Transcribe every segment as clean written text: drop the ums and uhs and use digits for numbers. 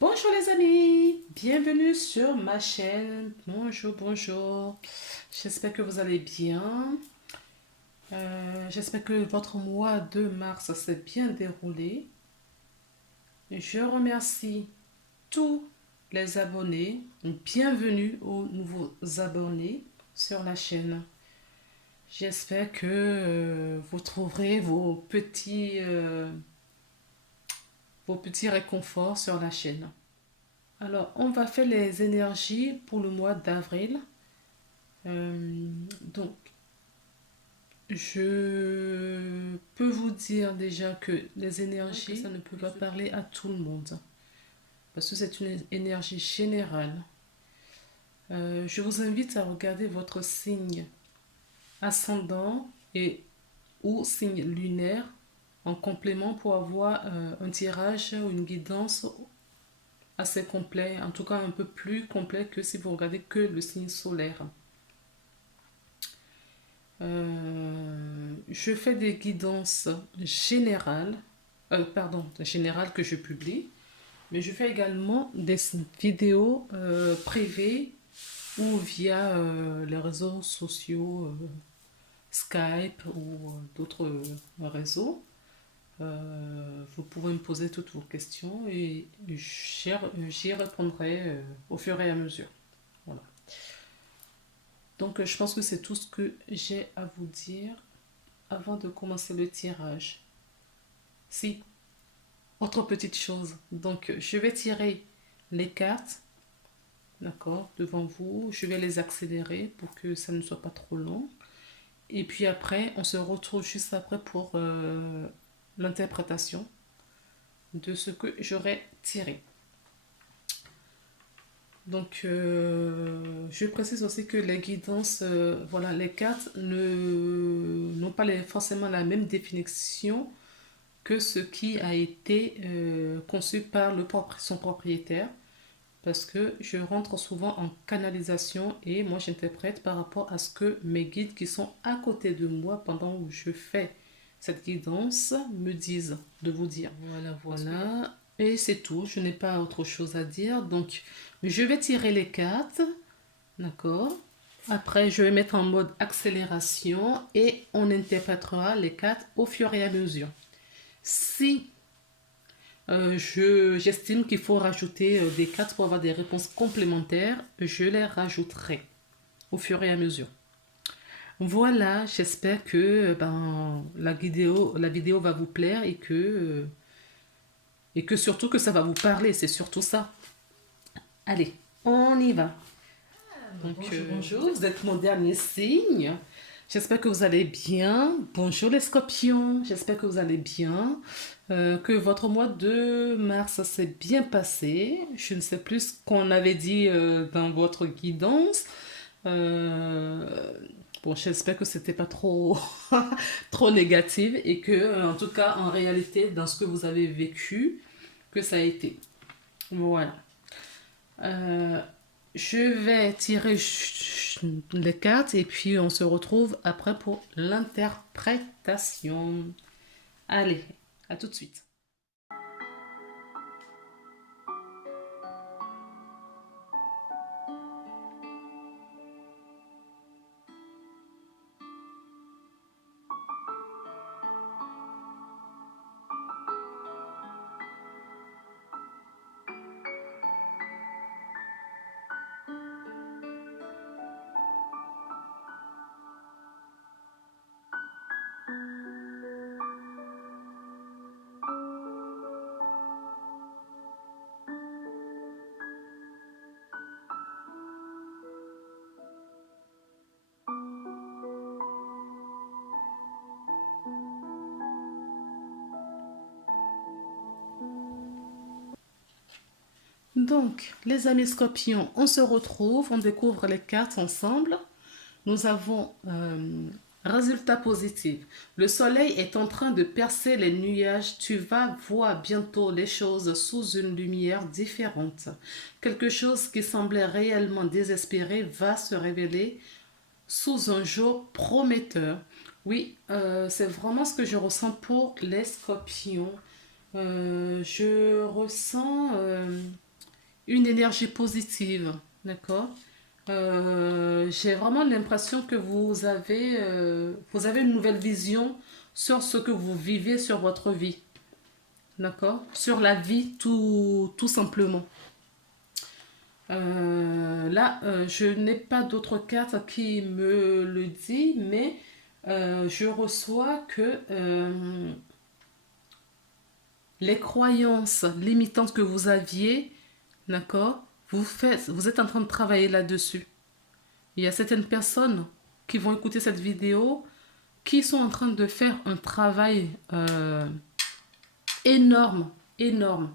Bonjour les amis, bienvenue sur ma chaîne. Bonjour, bonjour. J'espère que vous allez bien. J'espère que votre mois de mars s'est bien déroulé. Je remercie tous les abonnés. Bienvenue aux nouveaux abonnés sur la chaîne. J'espère que vous trouverez vos petits réconforts sur la chaîne. Alors, on va faire les énergies pour le mois d'avril. Donc, je peux vous dire déjà que les énergies, ça ne peut pas parler à tout le monde. Parce que c'est une énergie générale. Je vous invite à regarder votre signe ascendant et ou signe lunaire en complément pour avoir un tirage ou une guidance assez complet, en tout cas un peu plus complet que si vous regardez que le signe solaire. Je fais des guidances générales que je publie, mais je fais également des vidéos privées ou via les réseaux sociaux, Skype ou d'autres réseaux. Vous pouvez me poser toutes vos questions et j'y répondrai au fur et à mesure. Voilà. Donc, je pense que c'est tout ce que j'ai à vous dire avant de commencer le tirage. Si, autre petite chose. Donc, je vais tirer les cartes, d'accord, devant vous. Je vais les accélérer pour que ça ne soit pas trop long. Et puis après, on se retrouve juste après pour l'interprétation de ce que j'aurai tiré. Donc, je précise aussi que les guidances, voilà, les cartes n'ont pas forcément la même définition que ce qui a été conçu par son propriétaire, parce que je rentre souvent en canalisation et moi j'interprète par rapport à ce que mes guides qui sont à côté de moi pendant que je fais cette guidance me disent de vous dire. Voilà, voilà. Et c'est tout, je n'ai pas autre chose à dire. Donc, je vais tirer les cartes, d'accord? Après, je vais mettre en mode accélération et on interprétera les cartes au fur et à mesure. Si j'estime qu'il faut rajouter des cartes pour avoir des réponses complémentaires, je les rajouterai au fur et à mesure. Voilà, j'espère que la vidéo va vous plaire et que surtout que ça va vous parler, c'est surtout ça. Allez, on y va. Donc, bonjour, bonjour, vous êtes mon dernier signe. J'espère que vous allez bien. Bonjour les scorpions, j'espère que vous allez bien. Que votre mois de mars s'est bien passé. Je ne sais plus ce qu'on avait dit dans votre guidance. Bon, j'espère que c'était pas trop, trop négatif et que, en tout cas, en réalité, dans ce que vous avez vécu, que ça a été. Voilà. Euh, je vais tirer les cartes et puis on se retrouve après pour l'interprétation. Allez, à tout de suite. Donc, les amis scorpions, on se retrouve, on découvre les cartes ensemble. Nous avons résultat positif. Le soleil est en train de percer les nuages. Tu vas voir bientôt les choses sous une lumière différente. Quelque chose qui semblait réellement désespéré va se révéler sous un jour prometteur. Oui, c'est vraiment ce que je ressens pour les scorpions. Je ressens une énergie positive, d'accord? J'ai vraiment l'impression que vous avez une nouvelle vision sur ce que vous vivez sur votre vie, d'accord? Sur la vie tout simplement. Là, je n'ai pas d'autre carte qui me le dit, mais je reçois que les croyances limitantes que vous aviez, d'accord, vous êtes en train de travailler là-dessus. Il y a certaines personnes qui vont écouter cette vidéo qui sont en train de faire un travail énorme, énorme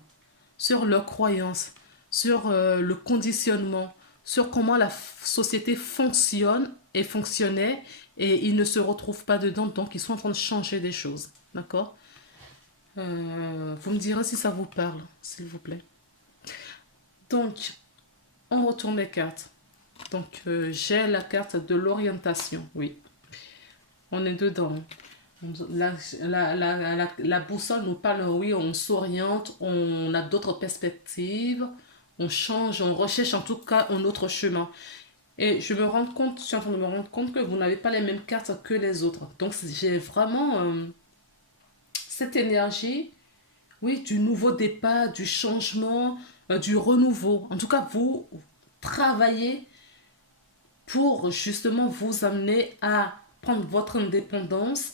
sur leurs croyances, sur le conditionnement, sur comment la société fonctionne et fonctionnait et ils ne se retrouvent pas dedans, donc ils sont en train de changer des choses. D'accord? Vous me direz si ça vous parle, s'il vous plaît. Donc, on retourne les cartes. Donc, j'ai la carte de l'orientation, oui. On est dedans. La boussole nous parle, oui, on s'oriente, on a d'autres perspectives, on change, on recherche en tout cas un autre chemin. Et je me rends compte, je suis en train de me rendre compte que vous n'avez pas les mêmes cartes que les autres. Donc j'ai vraiment cette énergie, oui, du nouveau départ, du changement, du renouveau. En tout cas, vous travaillez pour justement vous amener à prendre votre indépendance.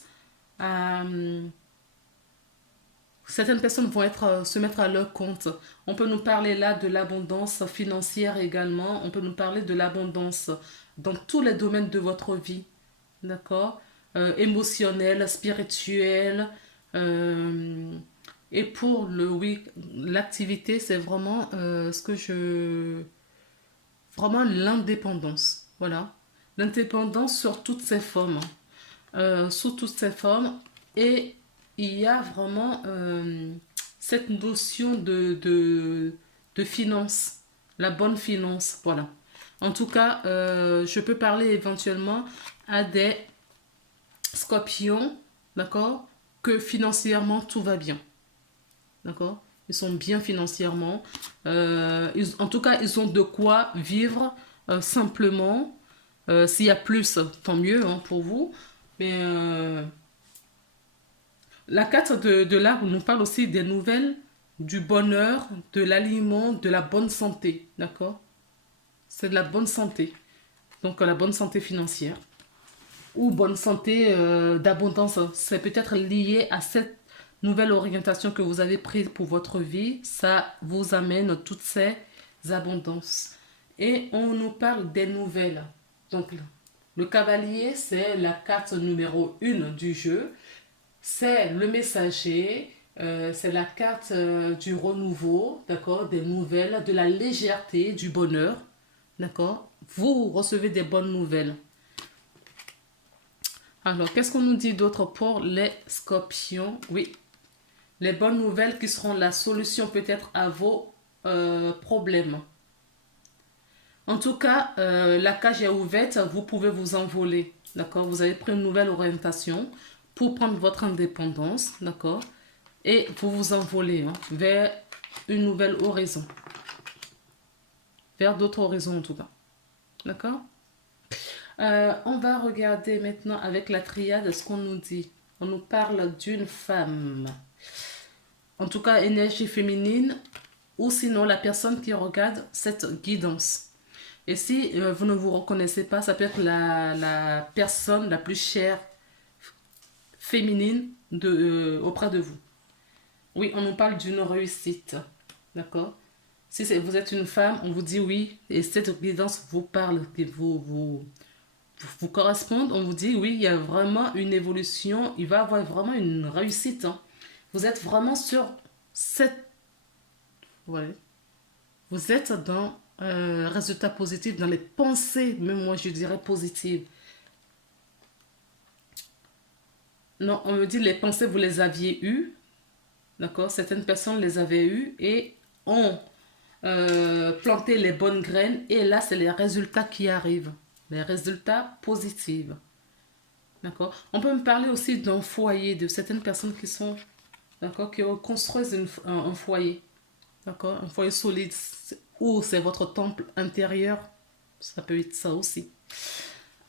Certaines personnes vont se mettre à leur compte. On peut nous parler là de l'abondance financière également. On peut nous parler de l'abondance dans tous les domaines de votre vie. D'accord? Émotionnel, spirituel. Et pour oui, l'activité, c'est vraiment ce que je... Vraiment l'indépendance. Voilà. L'indépendance sur toutes ses formes. Sous toutes ses formes. Et il y a vraiment cette notion de finance, la bonne finance, voilà. En tout cas, je peux parler éventuellement à des scorpions, d'accord, que financièrement tout va bien, d'accord. Ils sont bien financièrement. En tout cas, ils ont de quoi vivre simplement. S'il y a plus, tant mieux hein, pour vous. Mais la carte de l'arbre nous parle aussi des nouvelles, du bonheur, de l'aliment, de la bonne santé. D'accord? C'est de la bonne santé. Donc la bonne santé financière. Ou bonne santé d'abondance. C'est peut-être lié à cette nouvelle orientation que vous avez prise pour votre vie. Ça vous amène toutes ces abondances. Et on nous parle des nouvelles. Donc le cavalier, c'est la carte numéro 1 du jeu. C'est le messager, c'est la carte du renouveau, d'accord, des nouvelles, de la légèreté, du bonheur, d'accord. Vous recevez des bonnes nouvelles. Alors, qu'est-ce qu'on nous dit d'autre pour les scorpions? Oui, les bonnes nouvelles qui seront la solution peut-être à vos problèmes. En tout cas, la cage est ouverte, vous pouvez vous envoler, d'accord. Vous avez pris une nouvelle orientation pour prendre votre indépendance, d'accord. Et vous vous envolez hein, vers une nouvelle horizon. Vers d'autres horizons en tout cas. D'accord. On va regarder maintenant avec la triade ce qu'on nous dit. On nous parle d'une femme. En tout cas, énergie féminine. Ou sinon la personne qui regarde cette guidance. Et si vous ne vous reconnaissez pas, ça peut être la personne la plus chère féminine auprès de vous. Oui, on nous parle d'une réussite. D'accord? Si vous êtes une femme, on vous dit oui, et cette guidance vous parle, qui vous correspond, on vous dit oui, il y a vraiment une évolution, il va y avoir vraiment une réussite. Hein. Vous êtes vraiment sur cette... Ouais. Vous êtes dans résultat positif, dans les pensées, même moi je dirais positives. Non, on me dit les pensées, vous les aviez eues. D'accord? Certaines personnes les avaient eues et ont planté les bonnes graines. Et là, c'est les résultats qui arrivent. Les résultats positifs. D'accord? On peut me parler aussi d'un foyer, de certaines personnes qui sont, d'accord, qui construisent un foyer. D'accord? Un foyer solide. ou c'est votre temple intérieur. Ça peut être ça aussi.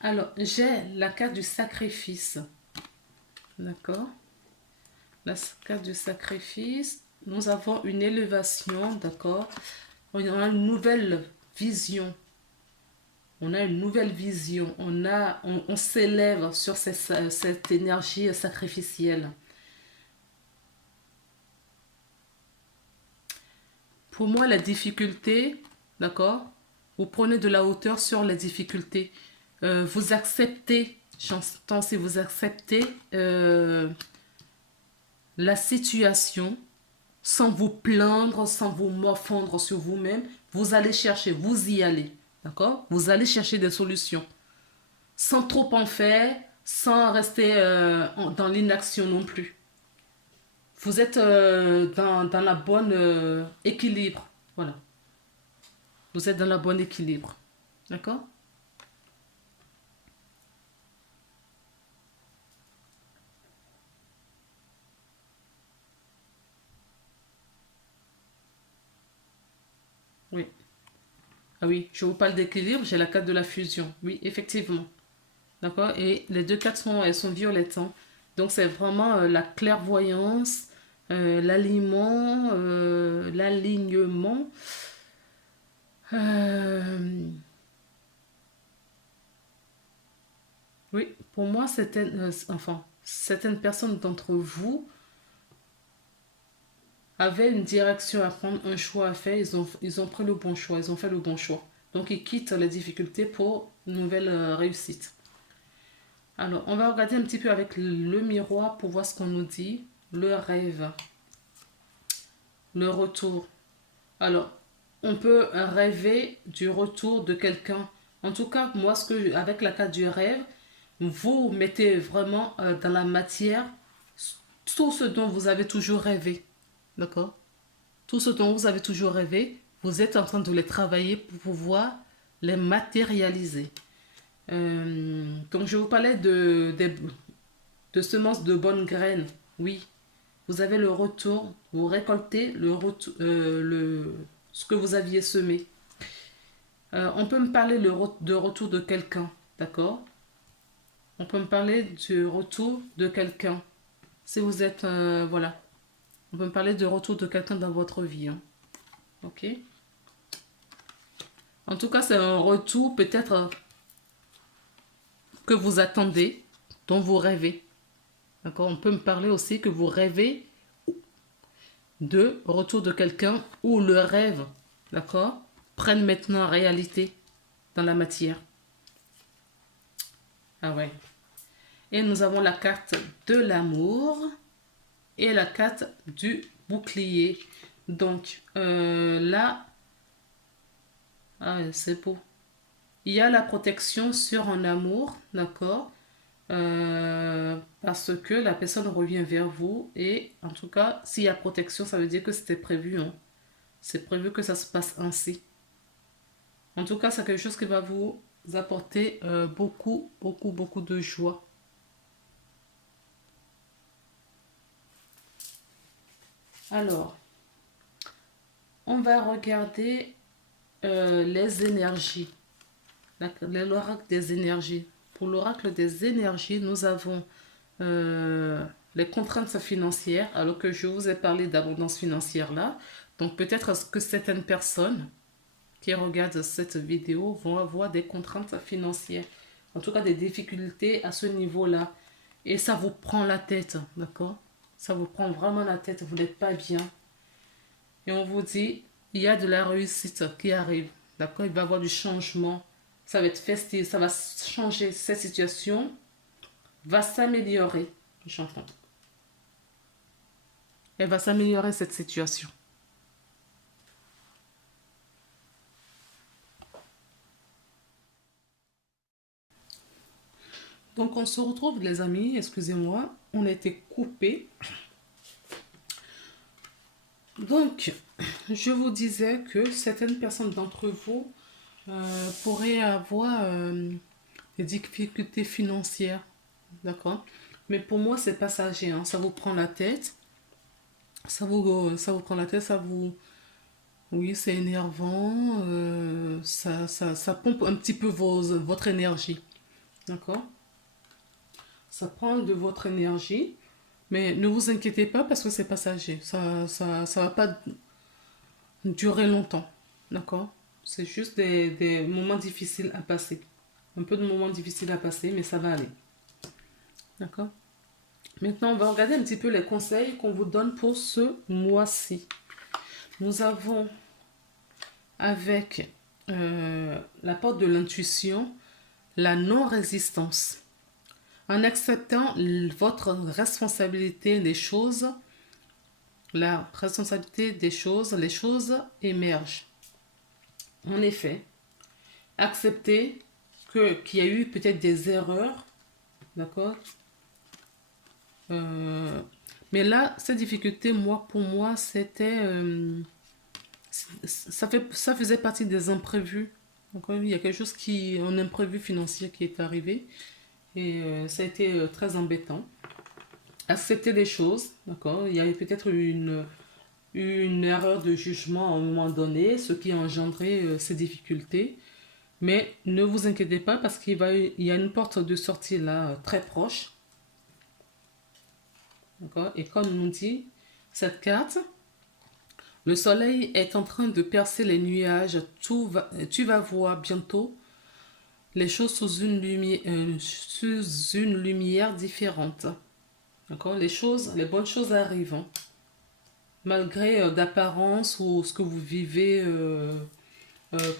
Alors, j'ai la carte du sacrifice. D'accord? La carte du sacrifice. Nous avons une élévation, d'accord? On a une nouvelle vision. On a une nouvelle vision. On s'élève sur cette énergie sacrificielle. Pour moi, la difficulté, d'accord? Vous prenez de la hauteur sur les difficultés. Vous acceptez, j'entends si vous acceptez la situation sans vous plaindre, sans vous morfondre sur vous-même. Vous allez chercher, vous y allez, d'accord? Vous allez chercher des solutions sans trop en faire, sans rester dans l'inaction non plus. Vous êtes dans la bonne équilibre, voilà. Vous êtes dans la bonne équilibre, d'accord? Oui. Ah oui, je vous parle d'équilibre, j'ai la carte de la fusion. Oui, effectivement. D'accord? Et les deux cartes elles sont violettes, hein. Donc c'est vraiment la clairvoyance, l'alignement. Euh, oui, pour moi, certaines personnes d'entre vous avaient une direction à prendre, un choix à faire. Ils ont pris le bon choix, ils ont fait le bon choix. Donc ils quittent les difficultés pour une nouvelle réussite. Alors, on va regarder un petit peu avec le miroir pour voir ce qu'on nous dit. Le rêve, le retour. Alors, on peut rêver du retour de quelqu'un. En tout cas, moi, avec la carte du rêve, vous mettez vraiment dans la matière tout ce dont vous avez toujours rêvé. D'accord? Tout ce dont vous avez toujours rêvé, vous êtes en train de les travailler pour pouvoir les matérialiser. Donc, je vous parlais de semences de bonnes graines. Oui, vous avez le retour, vous récoltez ce que vous aviez semé. On peut me parler de retour de quelqu'un, d'accord? On peut me parler du retour de quelqu'un. Si vous êtes, voilà, on peut me parler de retour de quelqu'un dans votre vie, hein. Ok? En tout cas, c'est un retour peut-être que vous attendez, dont vous rêvez. D'accord? On peut me parler aussi que vous rêvez de retour de quelqu'un ou le rêve, d'accord, prennent maintenant réalité dans la matière. Ah ouais. Et nous avons la carte de l'amour et la carte du bouclier. Donc là, ah, c'est beau. Il y a la protection sur un amour, d'accord, parce que la personne revient vers vous et en tout cas, s'il y a protection, ça veut dire que c'était prévu, hein. C'est prévu que ça se passe ainsi. En tout cas, c'est quelque chose qui va vous apporter beaucoup, beaucoup, beaucoup de joie. Alors, on va regarder les énergies, l'oracle des énergies. Pour l'oracle des énergies, nous avons les contraintes financières, alors que je vous ai parlé d'abondance financière là. Donc peut-être que certaines personnes qui regardent cette vidéo vont avoir des contraintes financières, en tout cas des difficultés à ce niveau-là. Et ça vous prend la tête, d'accord? Ça vous prend vraiment la tête, vous n'êtes pas bien. Et on vous dit, il y a de la réussite qui arrive, d'accord? Il va y avoir du changement, ça va être festif, ça va changer. Cette situation va s'améliorer, j'entends. Elle va s'améliorer cette situation. Donc on se retrouve les amis, excusez-moi, on a été coupé. Donc je vous disais que certaines personnes d'entre vous pourraient avoir des difficultés financières, d'accord? Mais pour moi c'est passager, hein. Ça vous prend la tête, ça vous prend la tête, Oui, c'est énervant. Ça pompe un petit peu votre énergie. D'accord? Ça prend de votre énergie. Mais ne vous inquiétez pas parce que c'est passager. Ça va pas durer longtemps. D'accord? C'est juste des moments difficiles à passer. Un peu de moments difficiles à passer, mais ça va aller. D'accord? Maintenant, on va regarder un petit peu les conseils qu'on vous donne pour ce mois-ci. Nous avons avec la porte de l'intuition la non-résistance. En acceptant votre responsabilité des choses, la responsabilité des choses, les choses émergent. En effet, accepter qu'il y a eu peut-être des erreurs, d'accord. Mais là, cette difficulté, pour moi, c'était, ça faisait partie des imprévus. Donc, il y a quelque chose un imprévu financier qui est arrivé et ça a été très embêtant. Accepter les choses, d'accord. Il y avait peut-être une erreur de jugement à un moment donné, ce qui a engendré ces difficultés. Mais ne vous inquiétez pas parce il y a une porte de sortie là très proche. D'accord? Et comme nous dit cette carte, le soleil est en train de percer les nuages. Tu vas voir bientôt les choses sous une lumière différente. D'accord? Les bonnes choses arrivent, hein. Malgré d'apparence ou ce que vous vivez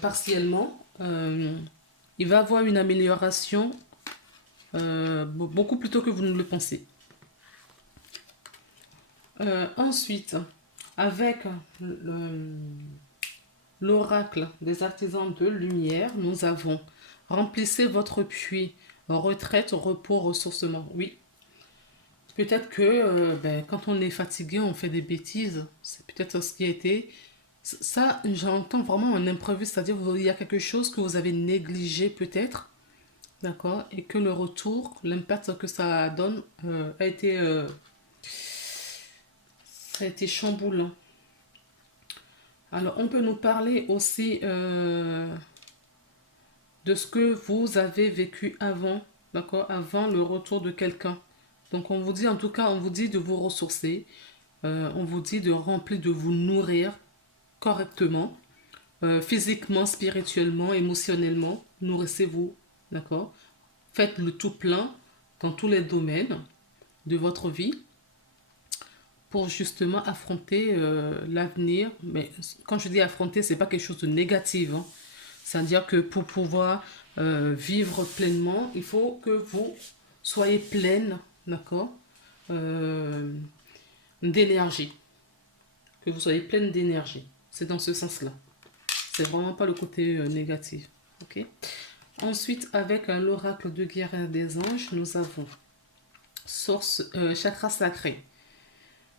partiellement, il va y avoir une amélioration beaucoup plus tôt que vous ne le pensez. Ensuite, avec l'oracle des artisans de lumière, nous avons remplissez votre puits, retraite, repos, ressourcement. Oui, peut-être que quand on est fatigué, on fait des bêtises. C'est peut-être ce qui a été. Ça, j'entends vraiment un imprévu, c'est-à-dire qu'il y a quelque chose que vous avez négligé peut-être, d'accord, et que le retour, l'impact que ça donne ça a été chamboulant. Alors, on peut nous parler aussi de ce que vous avez vécu avant, d'accord, avant le retour de quelqu'un. Donc, on vous dit, en tout cas, on vous dit de vous ressourcer, on vous dit de vous nourrir correctement, physiquement, spirituellement, émotionnellement, nourrissez-vous, d'accord. Faites le tout plein dans tous les domaines de votre vie pour justement affronter l'avenir. Mais quand je dis affronter, c'est pas quelque chose de négatif, hein. C'est-à-dire que pour pouvoir vivre pleinement, il faut que vous soyez pleine, d'accord, euh, d'énergie. Que vous soyez pleine d'énergie. C'est dans ce sens-là. C'est vraiment pas le côté négatif. Ok. Ensuite, avec l'oracle de guerrière des anges, nous avons chakra sacré.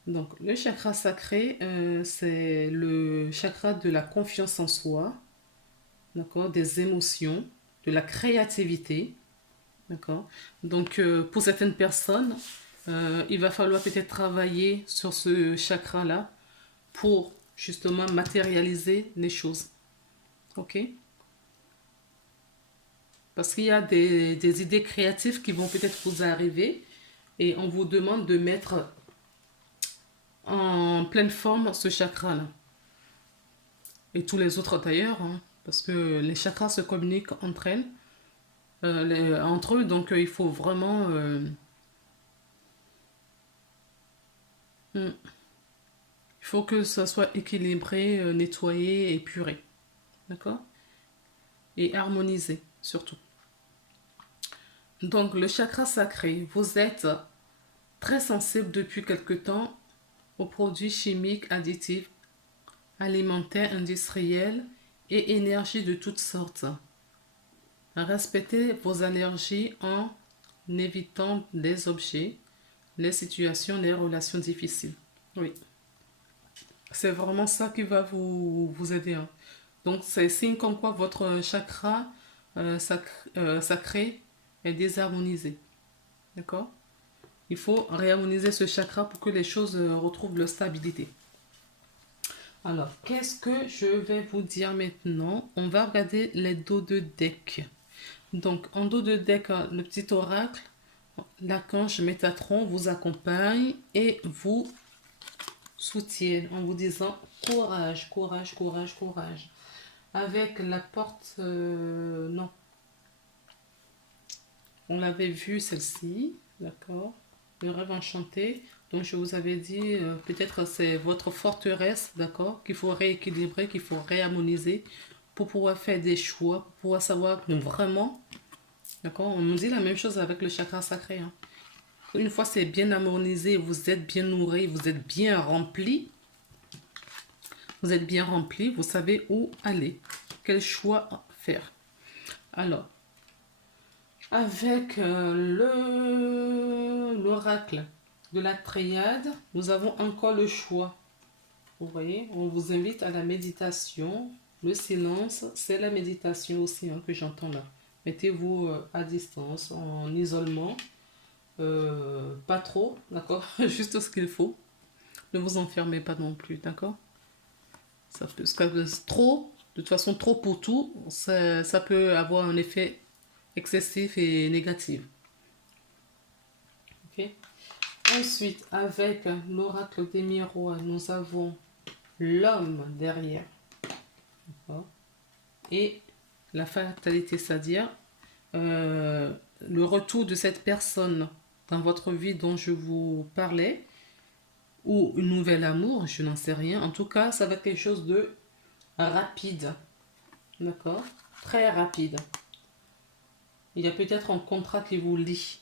Donc, le chakra sacré, c'est le chakra de la confiance en soi, d'accord, des émotions, de la créativité, d'accord. Donc, pour certaines personnes, il va falloir peut-être travailler sur ce chakra-là pour justement matérialiser les choses, ok. Parce qu'il y a des idées créatives qui vont peut-être vous arriver et on vous demande de mettre en pleine forme ce chakra-là. Et tous les autres d'ailleurs, hein, parce que les chakras se communiquent entre eux, donc il faut vraiment... il faut que ça soit équilibré, nettoyé, épuré. D'accord. Et harmonisé, surtout. Donc le chakra sacré, vous êtes très sensible depuis quelque temps aux produits chimiques additifs, alimentaires, industriels et énergie de toutes sortes. Respectez vos allergies en évitant les objets, les situations, les relations difficiles. Oui, c'est vraiment ça qui va vous aider, hein. Donc, c'est signe comme quoi votre chakra sacré est désharmonisé. D'accord. Il faut réharmoniser ce chakra pour que les choses retrouvent leur stabilité. Alors, qu'est-ce que je vais vous dire maintenant? On va regarder les dos de deck. Donc, en dos de deck, le petit oracle, l'archange Métatron vous accompagne et vous soutient en vous disant courage, courage, courage, courage. Avec la porte, non, on l'avait vu celle-ci, d'accord? Le rêve enchanté. Donc je vous avais dit, peut-être c'est votre forteresse, d'accord? Qu'il faut rééquilibrer, qu'il faut réharmoniser pour pouvoir faire des choix, pour pouvoir savoir vraiment, d'accord? On nous dit la même chose avec le chakra sacré, hein. Une fois c'est bien harmonisé, vous êtes bien nourri, vous êtes bien rempli, vous savez où aller, quel choix faire. Alors, avec l'oracle de la triade, nous avons encore le choix. Vous voyez, on vous invite à la méditation. Le silence, c'est la méditation aussi, hein, que j'entends là. Mettez-vous à distance, en isolement. Pas trop, d'accord? Juste ce qu'il faut. Ne vous enfermez pas non plus, d'accord? Ça peut, trop, de toute façon, trop pour tout, ça peut avoir un effet excessif et négatif. Ok. Ensuite, avec l'oracle des miroirs, nous avons l'homme derrière. Et la fatalité, c'est-à-dire le retour de cette personne dans votre vie dont je vous parlais, ou un nouvel amour, je n'en sais rien. En tout cas, ça va être quelque chose de rapide. D'accord? Très rapide. Il y a peut-être un contrat qui vous lie.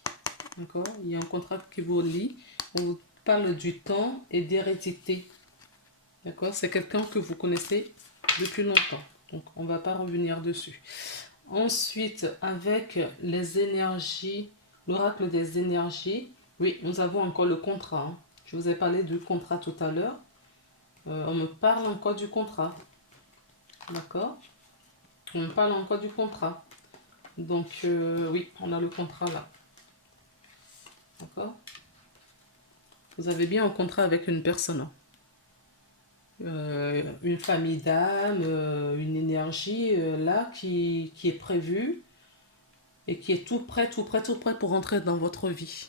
D'accord? Il y a un contrat qui vous lie. On vous parle du temps et d'hérédité. D'accord? C'est quelqu'un que vous connaissez depuis longtemps. Donc, on ne va pas revenir dessus. Ensuite, avec les énergies, l'oracle des énergies, oui, nous avons encore le contrat, hein. Je vous ai parlé du contrat tout à l'heure. On me parle encore du contrat. D'accord? On me parle encore du contrat. Donc, oui, on a le contrat là. D'accord? Vous avez bien un contrat avec une personne. Une famille d'âme, une énergie là qui est prévue et qui est tout prêt, tout prêt, tout prêt pour rentrer dans votre vie.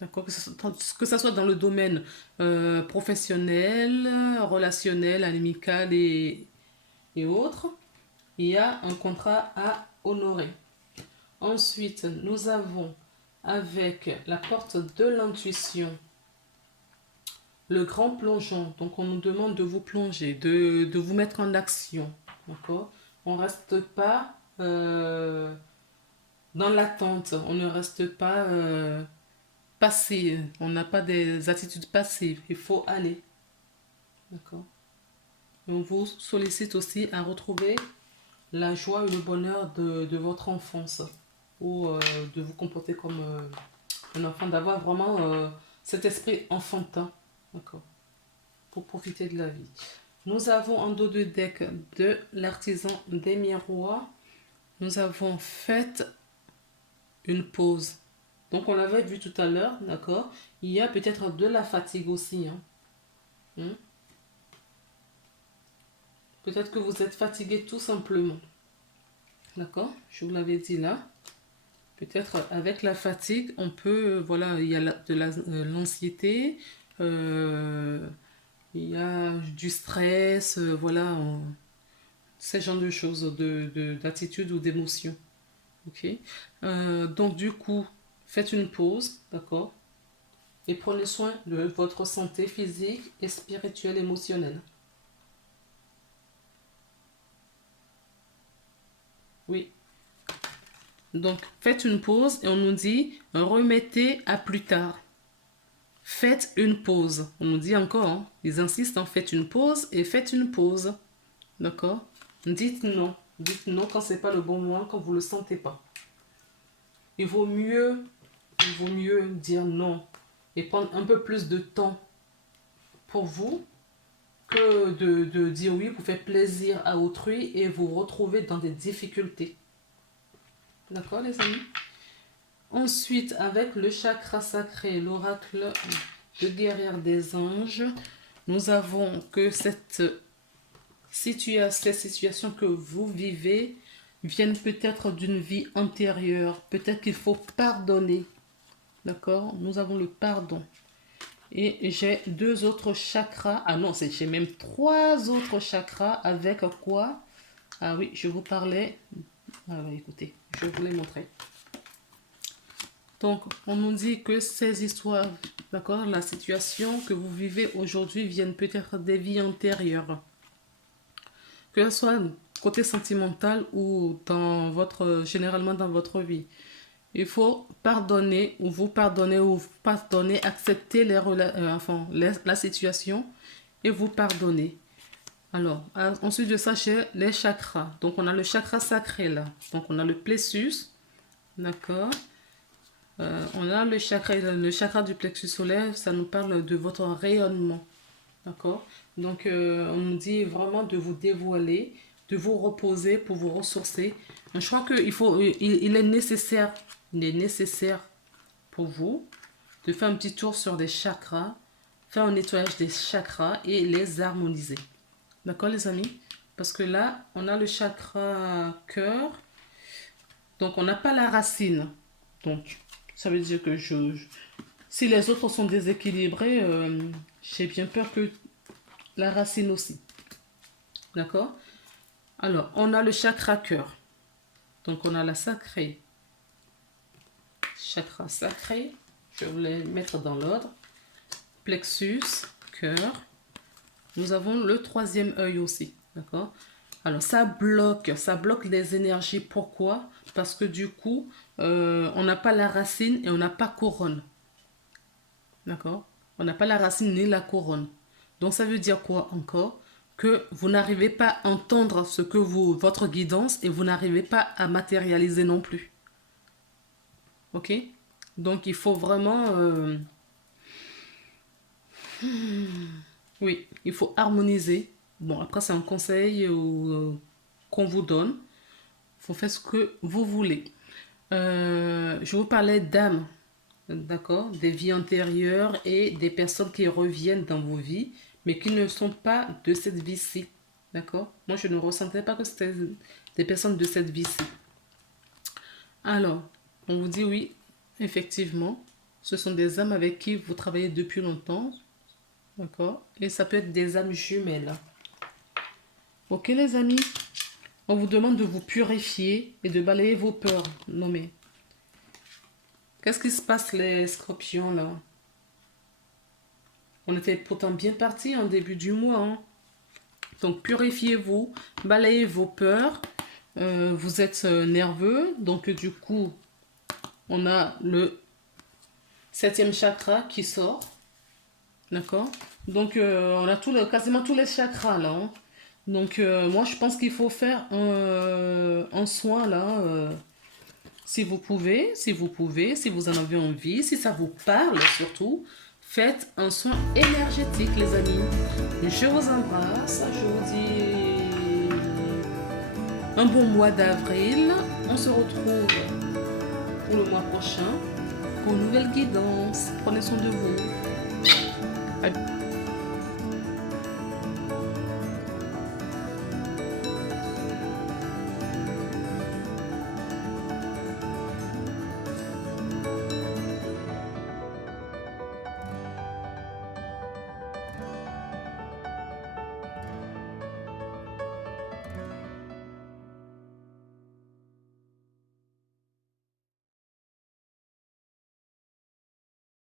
D'accord? Que ça soit dans le domaine professionnel, relationnel, amical et autres, il y a un contrat à honorer. Ensuite, nous avons avec la porte de l'intuition le grand plongeon. Donc, on nous demande de vous plonger, de vous mettre en action. D'accord? On ne reste pas dans l'attente. On ne reste pas passif. On n'a pas des attitudes passives. Il faut aller. D'accord? Et on vous sollicite aussi à retrouver la joie et le bonheur de votre enfance. Ou de vous comporter comme un enfant. D'avoir vraiment cet esprit enfantin. D'accord? Pour profiter de la vie. Nous avons en dos de deck de l'artisan des miroirs. Nous avons fait une pause. Donc on l'avait vu tout à l'heure, d'accord? Il y a peut-être de la fatigue aussi, hein. Peut-être que vous êtes fatigué tout simplement. D'accord? Je vous l'avais dit là. Peut-être avec la fatigue, on peut, voilà, il y a de l'anxiété, il y a du stress, voilà, ce genre de choses, d'attitude ou d'émotion. Ok? Donc du coup, faites une pause, d'accord? Et prenez soin de votre santé physique et spirituelle, émotionnelle. Oui. Donc, faites une pause et on nous dit remettez à plus tard. Faites une pause. On nous dit encore, hein, ils insistent en faites une pause et faites une pause. D'accord? Dites non. Dites non quand c'est pas le bon moment, quand vous le sentez pas. Il vaut mieux dire non et prendre un peu plus de temps pour vous que de dire oui pour faire plaisir à autrui et vous retrouver dans des difficultés. D'accord, les amis? Ensuite, avec le chakra sacré, l'oracle de guerrière des anges, nous avons que cette situation que vous vivez viennent peut-être d'une vie antérieure. Peut-être qu'il faut pardonner. D'accord? Nous avons le pardon. Et j'ai 2 autres chakras. Ah non, j'ai même 3 autres chakras avec quoi? Ah oui, je vous parlais. Ah oui, écoutez, je vous les montrer. Donc, on nous dit que ces histoires, d'accord, la situation que vous vivez aujourd'hui viennent peut-être des vies antérieures. Que ce soit côté sentimental ou généralement dans votre vie. Il faut pardonner ou vous pardonner, accepter la situation et vous pardonner. Alors, ensuite de ça, j'ai les chakras. Donc, on a le chakra sacré là. Donc, on a le plexus. D'accord. On a le chakra du plexus solaire. Ça nous parle de votre rayonnement. D'accord. Donc, on nous dit vraiment de vous dévoiler, de vous reposer pour vous ressourcer. Je crois qu'il est nécessaire pour vous de faire un petit tour sur des chakras, faire un nettoyage des chakras et les harmoniser. D'accord, les amis? Parce que là, on a le chakra cœur. Donc, on n'a pas la racine. Donc, ça veut dire que si les autres sont déséquilibrés, j'ai bien peur que la racine aussi. D'accord? Alors, on a le chakra cœur. Donc, on a la sacrée. Chakra sacré. Je vais les mettre dans l'ordre. Plexus, cœur. Nous avons le 3e œil aussi. D'accord? Alors, ça bloque les énergies. Pourquoi? Parce que du coup, on n'a pas la racine et on n'a pas couronne. D'accord? On n'a pas la racine ni la couronne. Donc, ça veut dire quoi encore? Que vous n'arrivez pas à entendre votre guidance et vous n'arrivez pas à matérialiser non plus. Ok? Donc, il faut vraiment... Oui, il faut harmoniser. Bon, après, c'est un conseil qu'on vous donne. Il faut faire ce que vous voulez. Je vous parlais d'âmes, d'accord? Des vies antérieures et des personnes qui reviennent dans vos vies, mais qui ne sont pas de cette vie-ci. D'accord? Moi, je ne ressentais pas que c'était des personnes de cette vie-ci. Alors, on vous dit oui, effectivement, ce sont des âmes avec qui vous travaillez depuis longtemps. D'accord? Et ça peut être des âmes jumelles. Ok, les amis? On vous demande de vous purifier et de balayer vos peurs. Non, mais... Qu'est-ce qui se passe, les scorpions, là? On était pourtant bien partis en début du mois. Hein? Donc, purifiez-vous, balayez vos peurs. Vous êtes nerveux. Donc, du coup, on a le 7e chakra qui sort. D'accord? Donc, on a quasiment tous les chakras, là. Hein? Donc, moi, je pense qu'il faut faire un soin, là. Si vous pouvez, si vous en avez envie, si ça vous parle surtout, faites un soin énergétique, les amis. Je vous embrasse. Je vous dis un bon mois d'avril. On se retrouve pour le mois prochain pour une nouvelle guidance. Prenez soin de vous.